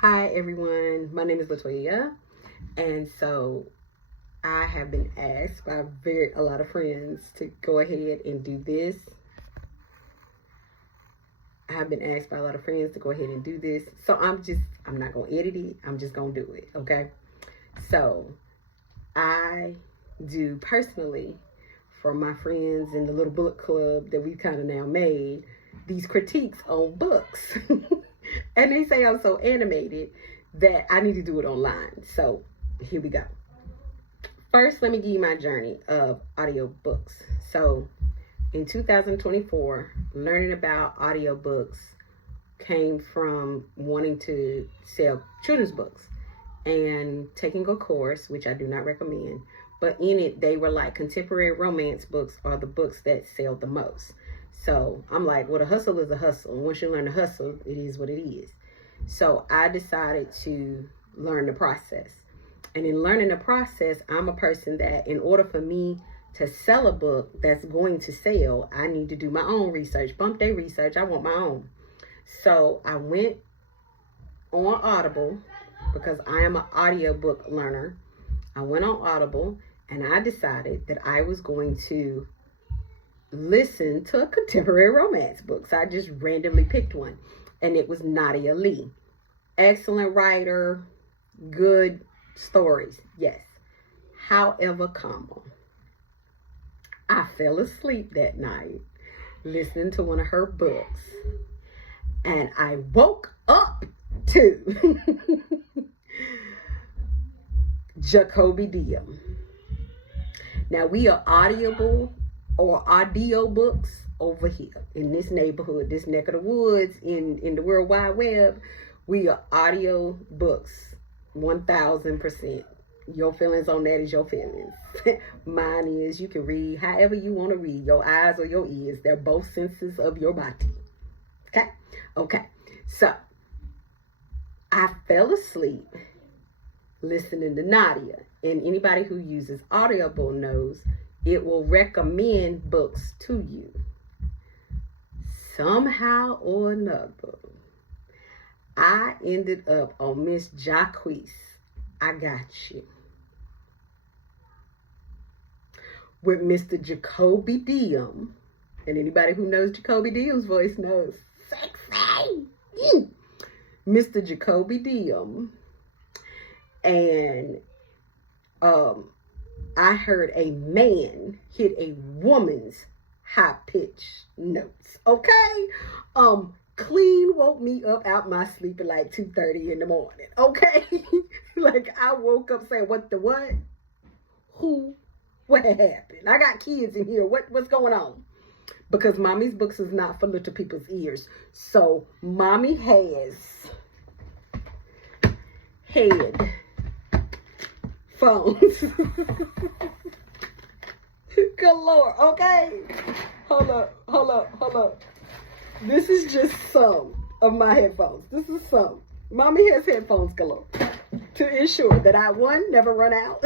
Hi everyone, my name is Latoya, and so I have been asked by a lot of friends to go ahead and do this. So I'm not going to edit it. I'm just going to do it, okay? So I do personally for my friends in the little book club that we've kind of now made these critiques on books. And they say I'm so animated that I need to do it online. So here we go. First, let me give you my journey of audiobooks. So in 2024, learning about audiobooks came from wanting to sell children's books and taking a course, which I do not recommend. But in it, they were like contemporary romance books are the books that sell the most. So I'm like, well, the hustle is a hustle. And once you learn to hustle, it is what it is. So I decided to learn the process. And in learning the process, I'm a person that in order for me to sell a book that's going to sell, I need to do my own research. Bump their research. I want my own. So I went on Audible because I am an audiobook learner. I went on Audible and I decided that I was going to listen to a contemporary romance book. So I just randomly picked one, and it was Nadia Lee. Excellent writer, good stories, yes. However, I fell asleep that night listening to one of her books, and I woke up to Jacoby Diem. Now we are audiobooks over here in this neighborhood, this neck of the woods, in the World Wide Web. We are audiobooks, 1000%. Your feelings on that is your feelings. Mine is you can read however you want to read, your eyes or your ears. They're both senses of your body. Okay. So I fell asleep listening to Nadia, and anybody who uses Audible knows it will recommend books to you. Somehow or another, I ended up on Miss Jacquees, I Got You, with Mr. Jacoby Diem. And anybody who knows Jacoby Diem's voice knows, sexy. Mr. Jacoby Diem. And I heard a man hit a woman's high-pitched notes, okay? Clean woke me up out my sleep at like 2:30 in the morning, okay? Like, I woke up saying, what? Who? What happened? I got kids in here. What's going on? Because mommy's books is not for little people's ears. So, mommy has head phones galore, okay? Hold up. This is just some of my headphones. This is some. Mommy has headphones galore to ensure that I, one, never run out,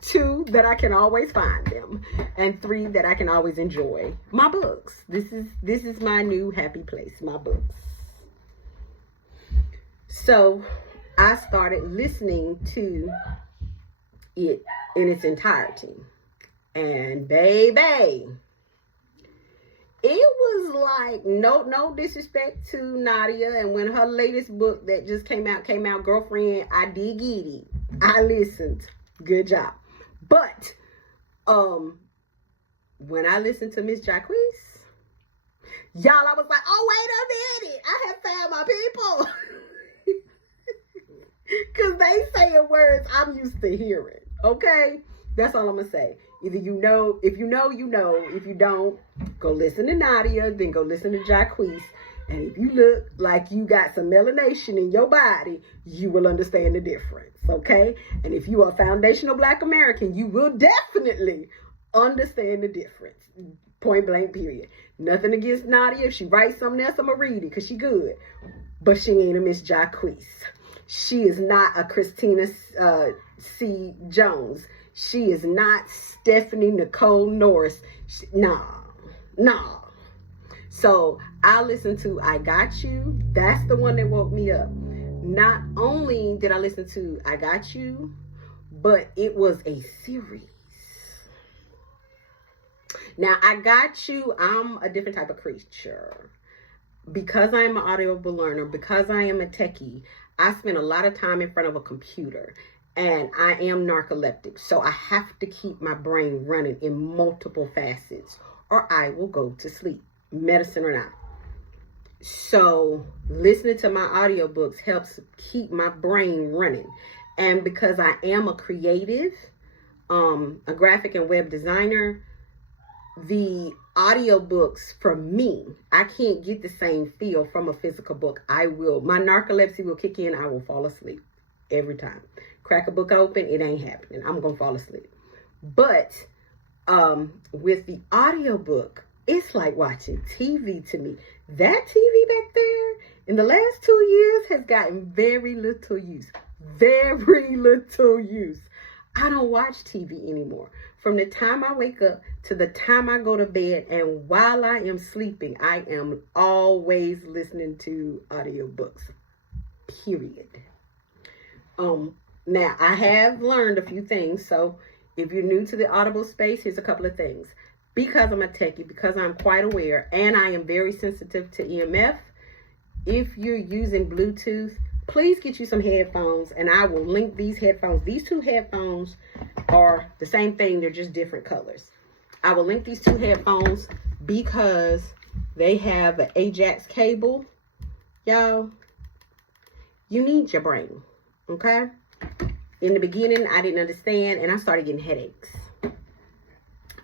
two, that I can always find them, and three, that I can always enjoy my books. This is my new happy place, my books. So I started listening to it in its entirety. And baby, it was like, no disrespect to Nadia. And when her latest book that just came out, Girlfriend, I did get it. I listened. Good job. But when I listened to Miss Jacquees, y'all, I was like, oh, wait a minute. I have found my people. Because they saying words I'm used to hearing, okay? That's all I'm going to say. Either you know, if you know, you know. If you don't, go listen to Nadia, then go listen to Jacquees. And if you look like you got some melanation in your body, you will understand the difference, okay? And if you are a foundational Black American, you will definitely understand the difference. Point blank, period. Nothing against Nadia. If she writes something else, I'm going to read it because she good. But she ain't a Miss Jacquees. She is not a Christina C. Jones. She is not Stephanie Nicole Norris. Nah. So I listened to I Got You. That's the one that woke me up. not only did I listen to I Got You, but it was a series. Now, I Got You, I'm a different type of creature. Because I am an audiobook learner, because I am a techie, I spend a lot of time in front of a computer. And I am narcoleptic. So I have to keep my brain running in multiple facets, or I will go to sleep, medicine or not. So listening to my audiobooks helps keep my brain running. And because I am a creative, a graphic and web designer, the audiobooks for me, I can't get the same feel from a physical book. My narcolepsy will kick in. I will fall asleep every time. Crack a book open, it ain't happening. I'm going to fall asleep. But with the audiobook, it's like watching TV to me. That TV back there in the last 2 years has gotten very little use. Very little use. I don't watch TV anymore. From the time I wake up to the time I go to bed, and while I am sleeping, I am always listening to audiobooks. Period. Now, I have learned a few things. So if you're new to the Audible space, here's a couple of things. Because I'm a techie, because I'm quite aware, and I am very sensitive to EMF, if you're using Bluetooth, please get you some headphones, and I will link these headphones. These two headphones are the same thing. They're just different colors. I will link these two headphones because they have an Ajax cable. Y'all, you need your brain, okay? In the beginning, I didn't understand, and I started getting headaches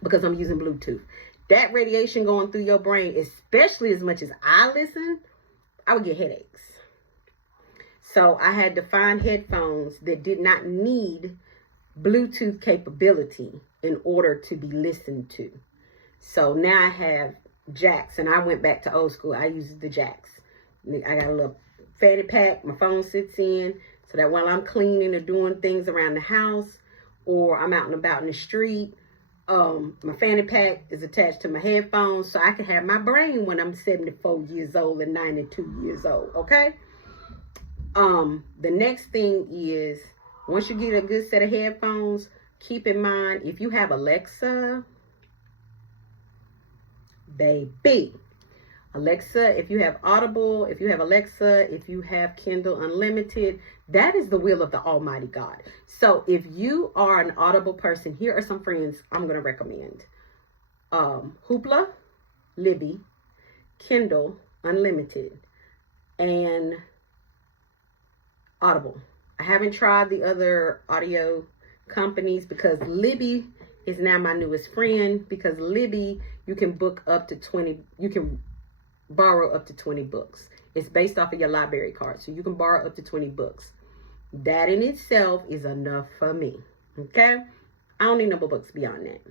because I'm using Bluetooth. That radiation going through your brain, especially as much as I listen, I would get headaches. So I had to find headphones that did not need Bluetooth capability in order to be listened to. So now I have jacks, and I went back to old school. I use the jacks. I got a little fanny pack my phone sits in, so that while I'm cleaning or doing things around the house, or I'm out and about in the street, my fanny pack is attached to my headphones, so I can have my brain when I'm 74 years old and 92 years old, okay? The next thing is, once you get a good set of headphones, keep in mind, if you have Alexa, baby, Alexa, if you have Audible, if you have Alexa, if you have Kindle Unlimited, that is the will of the Almighty God. So if you are an Audible person, here are some friends I'm going to recommend. Hoopla, Libby, Kindle Unlimited, and Audible. I haven't tried the other audio companies because Libby is now my newest friend, because Libby, you can book up to 20, you can borrow up to 20 books. It's based off of your library card, so you can borrow up to 20 books. That in itself is enough for me, okay? I don't need no books beyond that.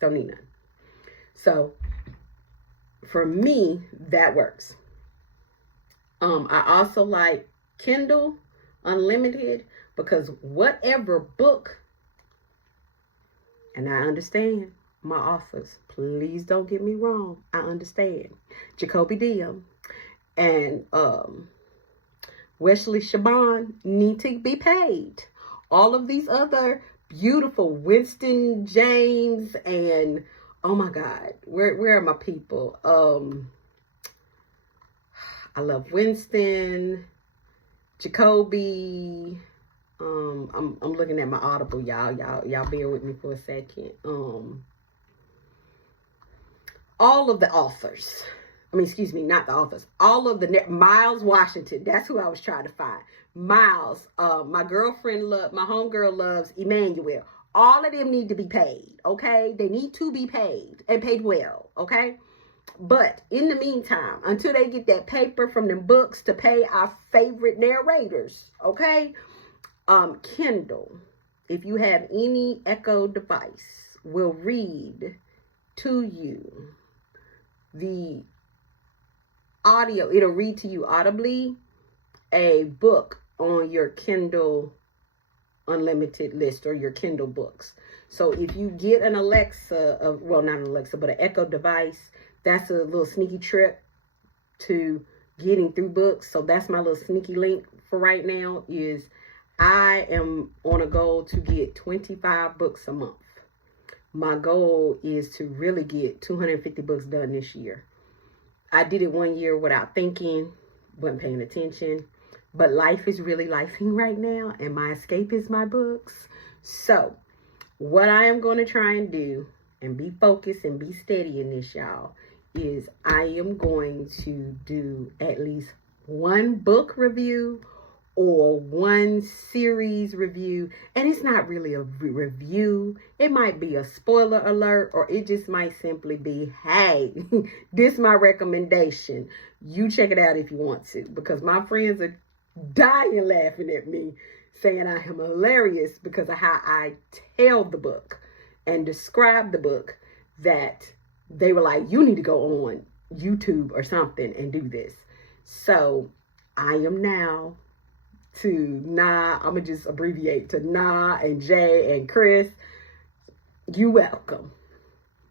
Don't need none. So, for me, that works. I also like Kindle Unlimited because whatever book, and I understand my authors, please don't get me wrong, I understand. Jacoby Diem and Wesley Shaban need to be paid. All of these other beautiful Winston James and, oh my God, where are my people? I love Winston, Jacoby. I'm looking at my Audible, y'all bear with me for a second. All of the authors, not the authors, all of the, Miles Washington, that's who I was trying to find. Miles, my homegirl loves Emmanuel. All of them need to be paid, okay? They need to be paid, and paid well, okay? But in the meantime, until they get that paper from them books to pay our favorite narrators, okay? Kindle, if you have any Echo device, will read to you the audio. It'll read to you audibly a book on your Kindle Unlimited list or your Kindle books. So if you get an not an Alexa, but an Echo device, that's a little sneaky trick to getting through books. So that's my little sneaky link for right now is I am on a goal to get 25 books a month. My goal is to really get 250 books done this year. I did it one year without thinking, wasn't paying attention, but life is really lifing right now, and my escape is my books. So what I am going to try and do and be focused and be steady in this, y'all, is I am going to do at least one book review or one series review. And it's not really a review. It might be a spoiler alert, or it just might simply be, hey, this is my recommendation. You check it out if you want to, because my friends are dying laughing at me, saying I am hilarious because of how I tell the book and describe the book, that they were like, you need to go on YouTube or something and do this. So I am now to I'm going to just abbreviate to and Jay and Chris. You welcome.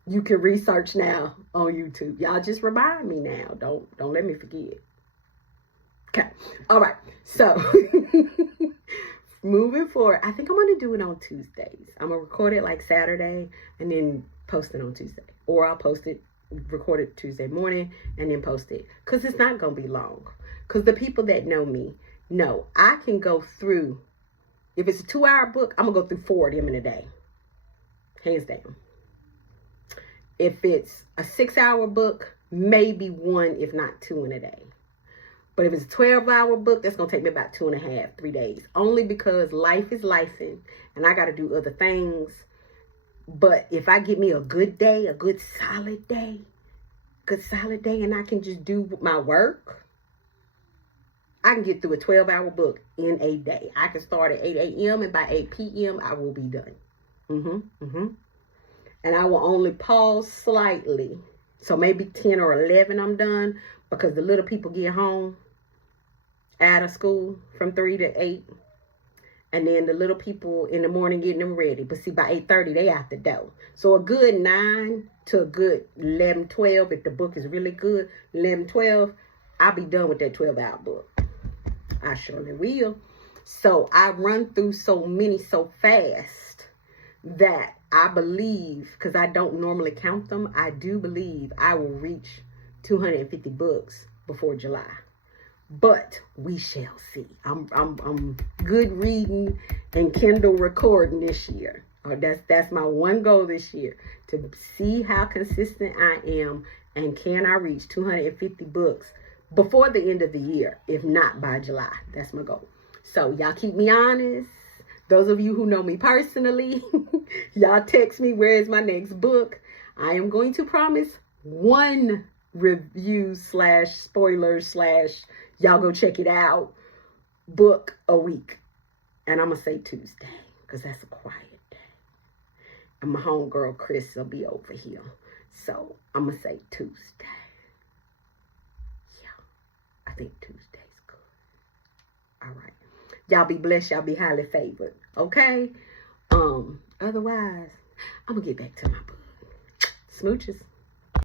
You can research now on YouTube. Y'all just remind me now. Don't let me forget. Okay. All right. So moving forward, I think I'm going to do it on Tuesdays. I'm going to record it like Saturday and then post it on Tuesday. Or I'll record it Tuesday morning and then post it. Because it's not going to be long. Because the people that know me know I can go through, if it's a 2-hour book, I'm going to go through 4 of them in a day. Hands down. If it's a 6-hour book, maybe 1, if not 2 in a day. But if it's a 12-hour book, that's going to take me about 2.5, 3 days. Only because life is lifing and I got to do other things. But if I get me a good day, a good solid day, and I can just do my work, I can get through a 12-hour book in a day. I can start at 8 a.m. and by 8 p.m. I will be done. And I will only pause slightly. So maybe 10 or 11 I'm done, because the little people get home out of school from 3 to 8. And then the little people in the morning getting them ready. But see, by 8:30, they out the door. So a good 9 to a good 11, 12, if the book is really good, 11, 12, I'll be done with that 12-hour book. I surely will. So I run through so many so fast that I believe, because I don't normally count them, I do believe I will reach 250 books before July. But we shall see. I'm good reading and Kindle recording this year. That's my one goal this year, to see how consistent I am and can I reach 250 books before the end of the year, if not by July. That's my goal. So y'all keep me honest. Those of you who know me personally, y'all text me, where is my next book? I am going to promise one review / spoiler / y'all go check it out book a week. And I'm going to say Tuesday, because that's a quiet day. And my homegirl Chris will be over here. So I'm going to say Tuesday. I think Tuesday's good. All right. Y'all be blessed. Y'all be highly favored. Okay? Otherwise, I'm going to get back to my book. Smooches.